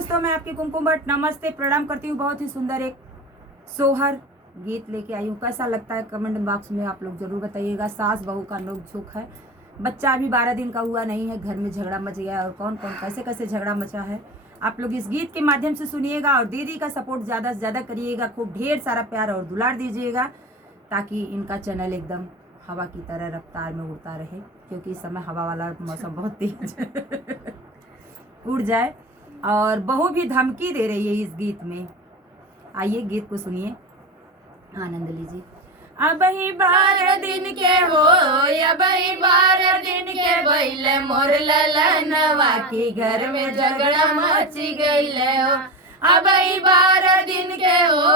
दोस्तों, मैं आपकी कुमकुम भट्ट नमस्ते प्रणाम करती हूँ। बहुत ही सुंदर एक सोहर गीत लेके आई हूँ। कैसा लगता है कमेंट बॉक्स में आप लोग जरूर बताइएगा। सास बहू का नोक झोंक है। बच्चा अभी 12 दिन का हुआ नहीं है, घर में झगड़ा मच गया है और कौन कौन कैसे कैसे झगड़ा मचा है आप लोग इस गीत के माध्यम से सुनिएगा। और दीदी का सपोर्ट ज़्यादा से ज़्यादा करिएगा, खूब ढेर सारा प्यार और दुलार दीजिएगा ताकि इनका चैनल एकदम हवा की तरह रफ्तार में उड़ता रहे, क्योंकि इस समय हवा वाला मौसम बहुत तेज उड़ जाए। और बहू भी धमकी दे रही है इस गीत में। आइए गीत को सुनिए, आनंद लीजिए। अब ही 12 दिन के हो, अब ही 12 दिन के बैले मोर ललनवा की घर में झगड़ा मची गईले हो। अब ही 12 दिन के हो,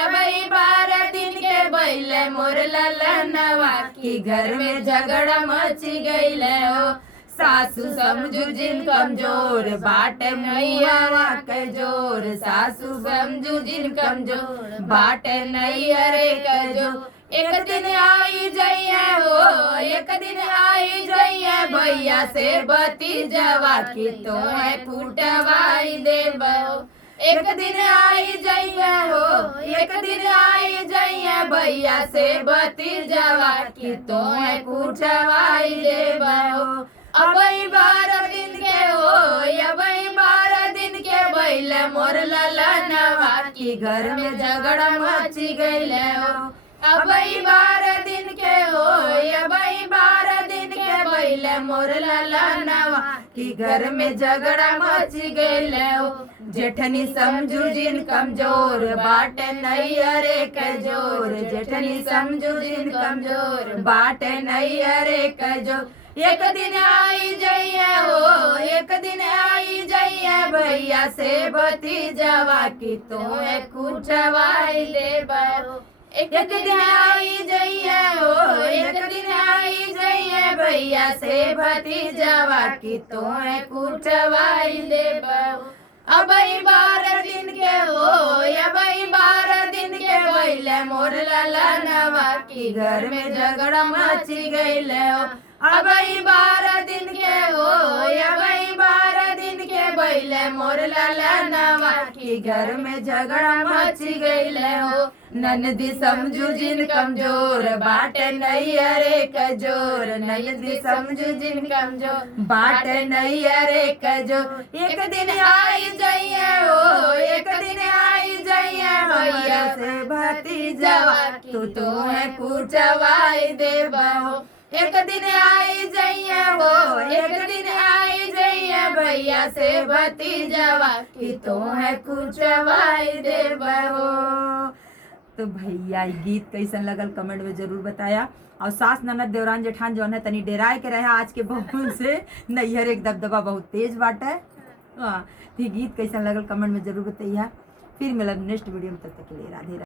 अब ही 12 दिन के बैले मोर ललनवा की घर में झगड़ा मची गईले हो। सासू समझू जिन कमजोर बाट मैया के जोर, सासू समझू जिन कमजोर बाट नैया रे के जो। एक दिन आई जइया हो, एक दिन आई जइया भैया से भतीजवा की तो है फूटवाई देबो। एक दिन आई जइया हो, एक दिन आई जइया भैया से भतीजवा की तो है फूटवाई देबो। अब 12 दिन के हो, अब 12 दिन के बैले मोर ललनवा की घर में झगड़ा मची गईले हो। अब 12 दिन के हो, अब 12 दिन के बैले मोर ललनवा की घर में झगड़ा मची गईले हो। जेठनी समझू जिन कमजोर बाट नैया रे के जोर, जेठनी समझू जिन कमजोर बाट नैया रे के जोर। एक दिन आई जइया हो, एक दिन आई जइया भैया से भतीजवा की तो है कुटवाई देबो। एक दिन आई जइया हो, एक दिन आई जइया भैया से भतीजवा की तो है कुटवाई देबो। अब 12 दिन के हो, अब 12 दिन के बैले मोर ललनवा की घर में झगड़ा मची गईले हो। अब 12 दिन के हो, अब 12 दिन के बैले मोर ललनवा की घर में झगड़ा मची गईले हो। ननदी समझू जिन कमजोर बाट नैया रे के जोर, ननदी समझू जिन कमजोर बाट नैया रे के जोर। एक दिन आई जइया हो, एक दिन आई जइया भैया से भतीजवा तू तो है कुटवाई देबो। एक दिन आई जइया हो, एक दिन आई जइया भैया से भतीजवा की तो है कुटवाई देबो। तो भैया गीत कैसन लगल कमेंट में जरूर बताया। और सास ननद देवरान जेठान जौन है तनी डेराय के रहा आज के बहू से, नैहर एक दबदबा बहुत तेज बाटे। हाँ, गीत कैसन लगल कमेंट में जरूर बताइए। फिर मिलब नेक्स्ट वीडियो में, तब तक के लिए राधे राधे।